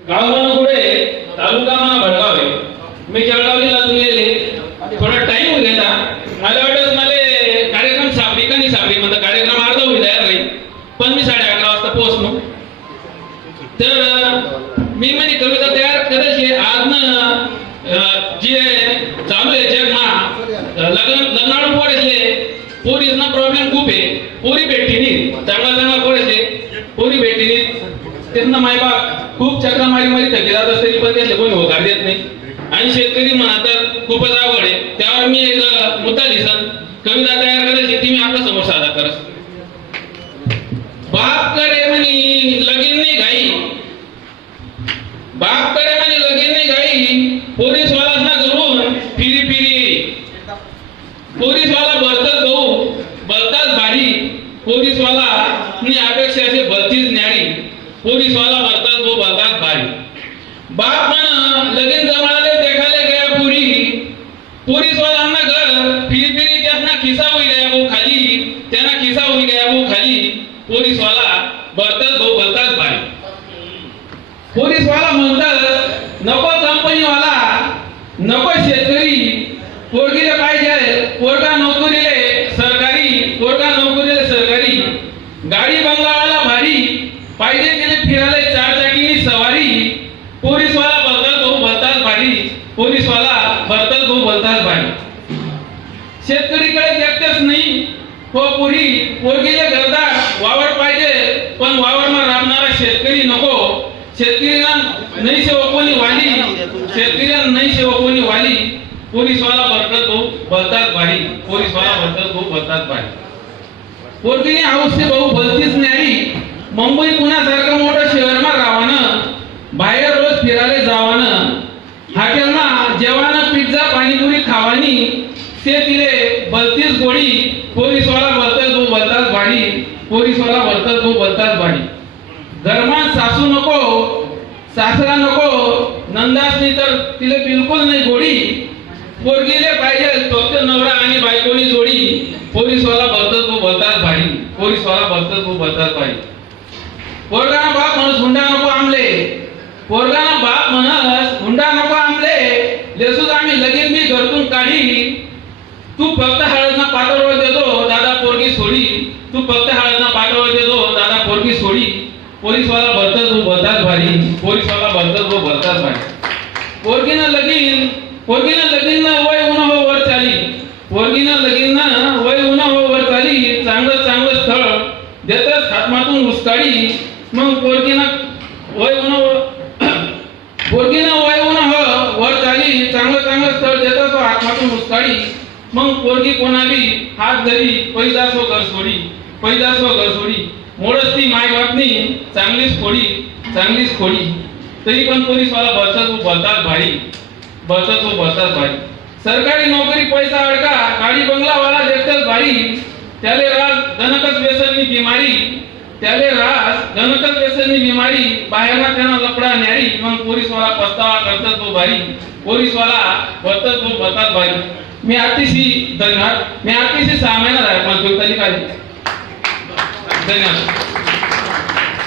गाव मन पुढे तालुका मना भडगाव आहे. मी जळगावला गेले थोडा टाइम होऊ गेला. मला वाटत मला कार्यक्रम सापडी का नाही सापडी म्हणजे कार्यक्रम अर्धा होईल तयार नाही, पण मी 11:30 वाजता पोहोचलो. तर मी म्हणजे कविता तयार करायची आज जे चालू आहे जगमा लग्नाडून पोरायचे पोरीजना प्रॉब्लेम खूप आहे. पोरी भेटती नाही, चांगला चांगला पोरायचे पोरी भेटती नाही. त्यांना मायबाप खूप चक्रा मारी मारी थकी जात असते पण त्याला कोणी होकार देत नाही. आणि शेतकरी म्हणा तर खूपच अवघड आहे. त्यावर मी एक मुद्दा लिहिसन कविता तयार करायची ती मी आपल्या समोर सादर करस. बाप करे म्हणी लगीन नाही घाई, बाप करे म्हणे लगीन नाही घाई, पोलीस वाला ना करून फिरी फिरी, पोलीस वाला बरतच भाऊ बलताच भारी, पोलीस वाला नी अपेक्षा असे बलतीच न्यारी, पोलीस वाला बरतच भाऊ बलताच भारी. बाप म्हण लगीन जमाले देखाले गया पुरी, पोलीस वाला घर फिरी फिरी त्यांना खिसा होई गया भाऊ खाली, त्यांना खिसा होई गया भाऊ खाली, पोलीस वाला बरतच भाऊ बलताच भारी. पोलीस वाला म्हणतात नको कंपनी वाला नको शेतकरी, पोरगीले पाहिजे पोरगा नोकरीले सरकारी, पोरगा नोकरीले सरकारी, गाडी बंगलावाला भारी पाहिजे गेले फिरायला 4 चाकीनी सवारी, पोलीस वाला बलतात भाऊ बलतात भारी, पोलीस वाला बलतात भाऊ बलतात भारी. शेतकरीकडे देखतेच नाही हो पुरी, पोरगीले घरदार वावर पाहिजे पण वावरमा राबणारा शेतकरी नको, शेतकऱ्यांना नाही सेवा कोणी वाली, शेतकऱ्यांना नाही सेवा कोणी वाली, पोलीस वाला बरकत भाऊ बलतात भारी, पोलीस वाला बरकत भाऊ बलतात भारी. पोरगीने आवश्यक भाऊ भलतीच न्यारी, मुंबई पुण्यासारखं मोठं शहरमा रावानं, बाहेर रोज फिरायला जावानं, हॉटेलना जेवानं पिझ्झा पाणीपुरी खावानी, ते तिले भलतीच गोडी, पोलीस वाला बलतात भाऊ बलतात भारी, पोलीस वाला बलतात भाऊ बलतात भारी. घरमान सासू नको सासरा नको, नंदासनी तर तिला बिलकुल नाही गोडी, पोरगीले पाहिजे फक्त नवरा आणि बायकोनी जोडी, पोलीस वाला बलतात भाऊ बलतात भारी, पोलीस वाला बलतात भाऊ बलतात भारी. पोरगाना बाप म्हणस हुंडा नको आमले, पोरगाना बाप म्हणस हुंडा नको आमले, लेसूच आम्ही लगीन मी घरतून काढी, तू फक्त हळदना पातळवर देतो दादा पोरगी सोडी, तू फक्त हळदना पातळवर देतो दादा पोरगी सोडी, पोलीस वाला बलतात भाऊ बलतात भारी, पोलीस वाला बलतात भाऊ बलतात भारी. पोरगीनं लगीन वय उन हो वर चाली, पोरगीनं लगीन वय उन हो वर चाली, चांगलं चांगलं स्थळ देतच हातमातून उचकाडी, मग पोरगीनं वय उन हो वर चाली, चांगलं चांगलं स्थळ देतच हातमातून उचकाडी, मग पोरगी कोणाली हात धरी पैदासो घर सोडी, पैदासो घर सोडी, मोडच ती माय बापनी चांगलीच खोडी, तरी पण पोलीस वाला बलतात बलतात भारी, बलतात बलतात भारी. सरकारी नोकरी पैसा अडका, गाडी बंगला वाला देखतच भारी, त्याले राज धनकच व्यसननी बिमारी, त्याले राज धनकच व्यसननी बिमारी, बाहेरना त्यांना लपडा न्यारी, मग पोलीस वाला पस्तावा करतात तो भारी, पोलीस वाला बलतात बलतात भारी. मी अतिशय धन्यवाद. मी अतिशय 6 महिना झाला मला कविता लिहायला. धन्यवाद.